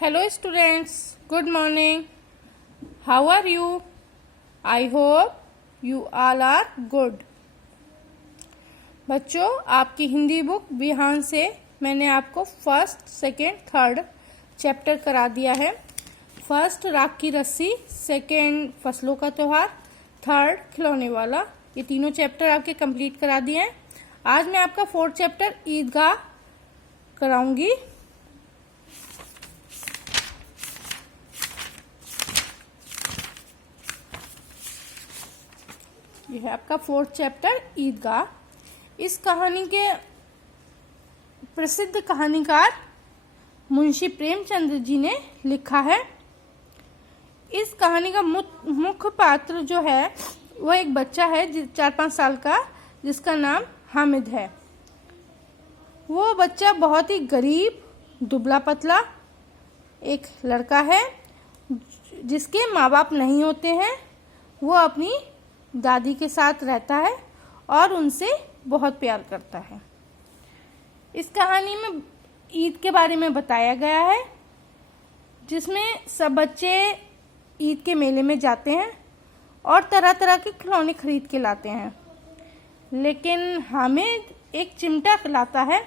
Hello students, good morning. How are you? I hope you all are good. बच्चों, आपकी Hindi book बिहान से मैंने आपको फर्स्ट, सेकेंड, थर्ड चैप्टर करा दिया है। फर्स्ट राख की रस्सी, सेकेंड फसलों का त्योहार, थर्ड खिलौने वाला, ये तीनों चैप्टर आपके कंप्लीट करा दिए हैं। आज मैं आपका फोर्थ चैप्टर ईदगाह कराऊंगी। यह है आपका फोर्थ चैप्टर ईदगाह। इस कहानी के प्रसिद्ध कहानीकार मुंशी प्रेमचंद्र जी ने लिखा है। इस कहानी का मुख्य पात्र जो है वह एक बच्चा है 4-5 साल का, जिसका नाम हामिद है। वो बच्चा बहुत ही गरीब, दुबला पतला एक लड़का है जिसके माँ बाप नहीं होते हैं। वो अपनी दादी के साथ रहता है और उनसे बहुत प्यार करता है। इस कहानी में ईद के बारे में बताया गया है, जिसमें सब बच्चे ईद के मेले में जाते हैं और तरह तरह के खिलौने खरीद के लाते हैं। लेकिन हामिद एक चिमटा लाता है,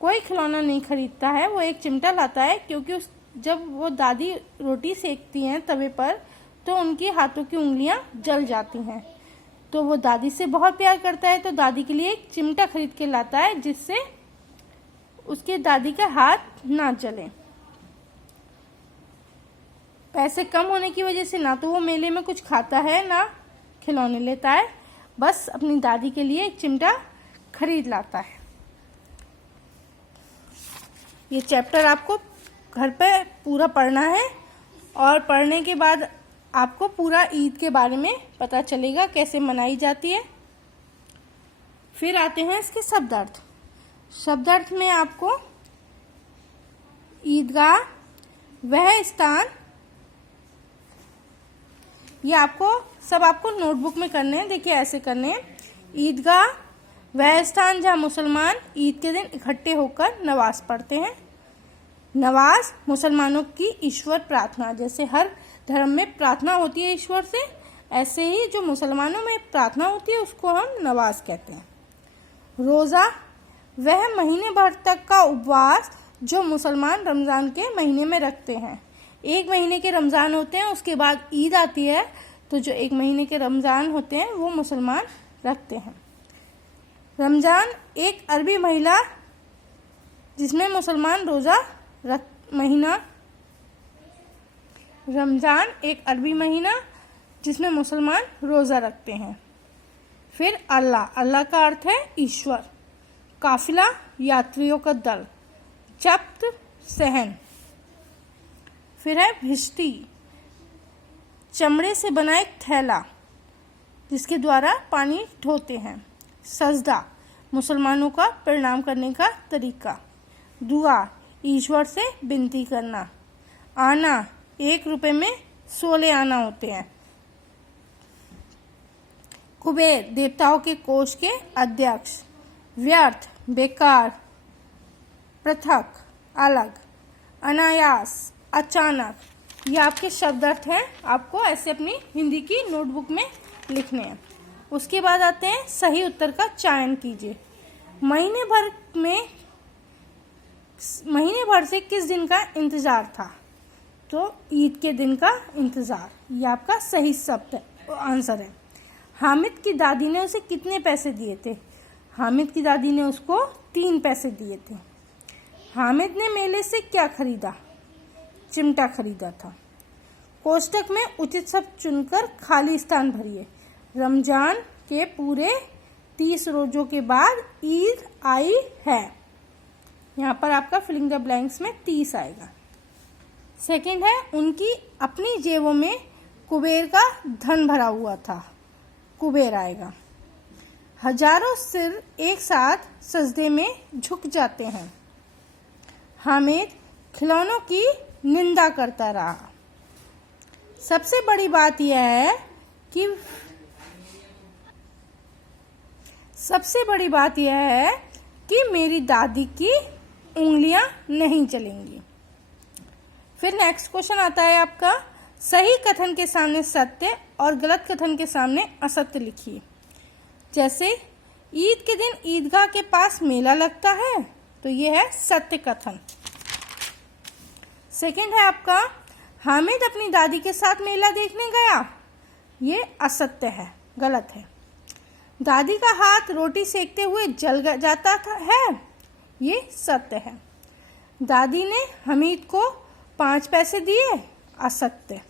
कोई खिलौना नहीं खरीदता है। वो एक चिमटा लाता है क्योंकि जब वो दादी रोटी सेकती हैं तवे पर तो उनके हाथों की उंगलियां जल जाती हैं। तो वो दादी से बहुत प्यार करता है, तो दादी के लिए एक चिमटा खरीद के लाता है जिससे उसके दादी का हाथ ना जले। पैसे कम होने की वजह से ना तो वो मेले में कुछ खाता है ना खिलौने लेता है, बस अपनी दादी के लिए एक चिमटा खरीद लाता है। ये चैप्टर आपको घर पे पूरा पढ़ना है और पढ़ने के बाद आपको पूरा ईद के बारे में पता चलेगा, कैसे मनाई जाती है। फिर आते हैं इसके शब्दार्थ। शब्दार्थ में आपको ईदगाह, वह स्थान, ये आपको नोटबुक में करने हैं। देखिए ऐसे करने हैं। ईदगाह वह स्थान जहाँ मुसलमान ईद के दिन इकट्ठे होकर नमाज पढ़ते हैं। नमाज मुसलमानों की ईश्वर प्रार्थना, जैसे हर धर्म में प्रार्थना होती है ईश्वर से, ऐसे ही जो मुसलमानों में प्रार्थना होती है उसको हम नमाज कहते हैं। रोज़ा वह महीने भर तक का उपवास जो मुसलमान रमज़ान के महीने में रखते हैं। एक महीने के रमज़ान होते हैं, उसके बाद ईद आती है, तो जो एक महीने के रमज़ान होते हैं वो मुसलमान रखते हैं। रमज़ान एक अरबी महीना जिसमें मुसलमान रमज़ान एक अरबी महीना जिसमें मुसलमान रोज़ा रखते हैं। फिर अल्लाह का अर्थ है ईश्वर। काफिला यात्रियों का दल। जब्त सहन। फिर है भिश्ती, चमड़े से बना एक थैला जिसके द्वारा पानी ढोते हैं। सजदा, मुसलमानों का प्रणाम करने का तरीका। दुआ, ईश्वर से विनती करना। आना, 1 रुपए में 16 आना होते हैं। कुबेर, देवताओं के कोष के अध्यक्ष। व्यर्थ, बेकार। पृथक, अलग। अनायास, अचानक। ये आपके शब्दार्थ हैं, आपको ऐसे अपनी हिंदी की नोटबुक में लिखने हैं। उसके बाद आते हैं सही उत्तर का चयन कीजिए। महीने भर से किस दिन का इंतजार था? तो ईद के दिन का इंतजार, ये आपका सही शब्द आंसर है। हामिद की दादी ने उसे कितने पैसे दिए थे? हामिद की दादी ने उसको 3 पैसे दिए थे। हामिद ने मेले से क्या खरीदा? चिमटा खरीदा था। कोष्टक में उचित शब्द चुनकर खाली स्थान भरिए। रमजान के पूरे 30 रोजों के बाद ईद आई है। यहाँ पर आपका फिलिंग द ब्लैंक्स में 30 आएगा। सेकंड है उनकी अपनी जेबों में कुबेर का धन भरा हुआ था। कुबेर आएगा। हजारों सिर एक साथ सजदे में झुक जाते हैं। हामिद खिलौनों की निंदा करता रहा। सबसे बड़ी बात यह है कि मेरी दादी की उंगलियां नहीं चलेंगी। फिर नेक्स्ट क्वेश्चन आता है आपका, सही कथन के सामने सत्य और गलत कथन के सामने असत्य लिखिए। जैसे ईद के दिन ईदगाह के पास मेला लगता है, तो ये है सत्य कथन। सेकंड है आपका, हामिद अपनी दादी के साथ मेला देखने गया, ये असत्य है, गलत है। दादी का हाथ रोटी सेकते हुए जल जाता है, ये सत्य है। दादी ने हमीद को 5 पैसे दिए, असत्य,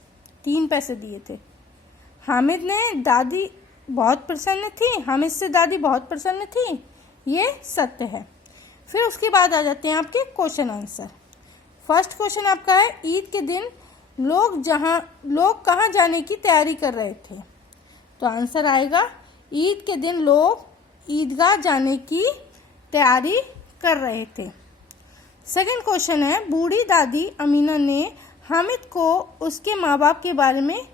3 पैसे दिए थे। हामिद ने दादी बहुत प्रसन्न थी, हामिद से दादी बहुत प्रसन्न थी, ये सत्य है। फिर उसके बाद आ जाते हैं आपके क्वेश्चन आंसर। फर्स्ट क्वेश्चन आपका है, ईद के दिन लोग कहाँ जाने की तैयारी कर रहे थे, तो आंसर आएगा ईद के दिन लोग ईदगाह जाने की तैयारी कर रहे थे। सेकंड क्वेश्चन है, बूढ़ी दादी अमीना ने हामिद को उसके माँ बाप के बारे में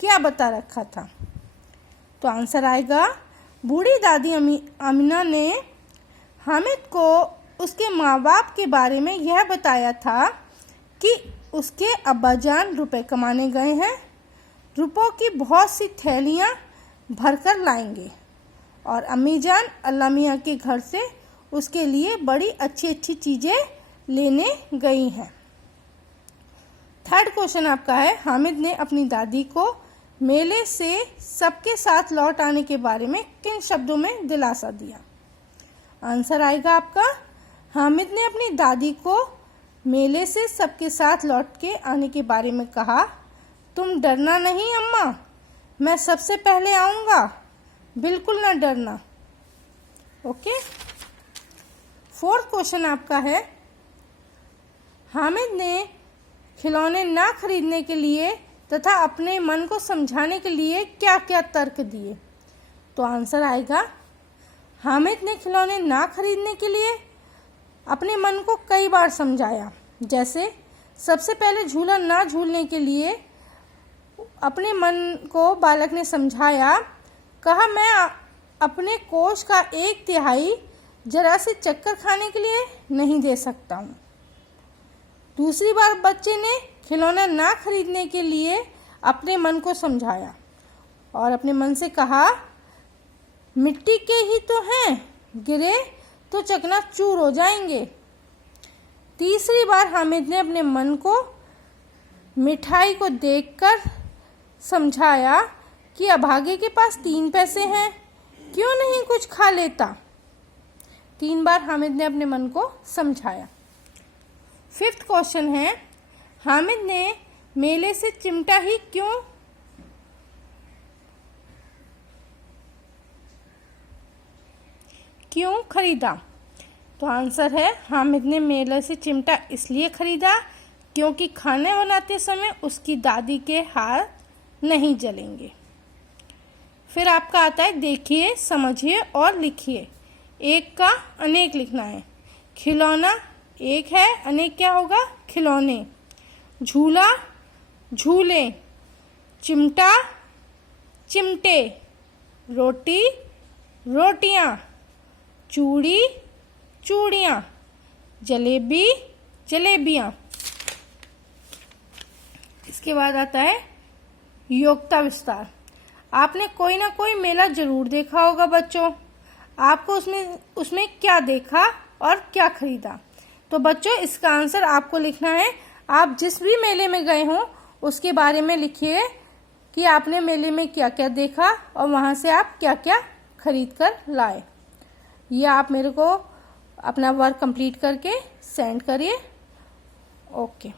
क्या बता रखा था, तो आंसर आएगा बूढ़ी दादी अमीना ने हामिद को उसके माँ बाप के बारे में यह बताया था कि उसके अब्बाजान रुपए कमाने गए हैं, रुपयों की बहुत सी थैलियाँ भरकर लाएंगे और अम्मी जान अल्लाह मियाँ के घर से उसके लिए बड़ी अच्छी अच्छी चीज़ें लेने गई हैं। थर्ड क्वेश्चन आपका है, हामिद ने अपनी दादी को मेले से सबके साथ लौट आने के बारे में किन शब्दों में दिलासा दिया, आंसर आएगा आपका हामिद ने अपनी दादी को मेले से सबके साथ लौट के आने के बारे में कहा, तुम डरना नहीं अम्मा, मैं सबसे पहले आऊँगा, बिल्कुल ना डरना। ओके। फोर्थ क्वेश्चन आपका है, हामिद ने खिलौने ना खरीदने के लिए तथा अपने मन को समझाने के लिए क्या क्या तर्क दिए, तो आंसर आएगा हामिद ने खिलौने ना खरीदने के लिए अपने मन को कई बार समझाया। जैसे सबसे पहले झूला ना झूलने के लिए अपने मन को बालक ने समझाया, कहा मैं अपने कोष का 1/3 जरा से चक्कर खाने के लिए नहीं दे सकता हूँ। दूसरी बार बच्चे ने खिलौना ना खरीदने के लिए अपने मन को समझाया और अपने मन से कहा, मिट्टी के ही तो हैं, गिरे तो चकनाचूर हो जाएंगे। तीसरी बार हामिद ने अपने मन को मिठाई को देखकर समझाया कि अभागे के पास 3 पैसे हैं, क्यों नहीं कुछ खा लेता। 3 बार हामिद ने अपने मन को समझाया। फिफ्थ क्वेश्चन है, हामिद ने मेले से चिमटा ही क्यों खरीदा, तो आंसर है हामिद ने मेले से चिमटा इसलिए खरीदा क्योंकि खाने बनाते समय उसकी दादी के हाथ नहीं जलेंगे। फिर आपका आता है, देखिए समझिए और लिखिए। एक का अनेक लिखना है। खिलौना एक है, अनेक क्या होगा, खिलौने। झूला झूले, चिमटा चिमटे, रोटी रोटियां, चूड़ी चूड़ियाँ, जलेबी जलेबियाँ। इसके बाद आता है योग्यता विस्तार। आपने कोई ना कोई मेला जरूर देखा होगा बच्चों, आपको उसमें क्या देखा और क्या खरीदा। तो बच्चों इसका आंसर आपको लिखना है। आप जिस भी मेले में गए हों उसके बारे में लिखिए कि आपने मेले में क्या क्या देखा और वहाँ से आप क्या क्या खरीद कर लाए। ये आप मेरे को अपना वर्क कंप्लीट करके सेंड करिए। ओके।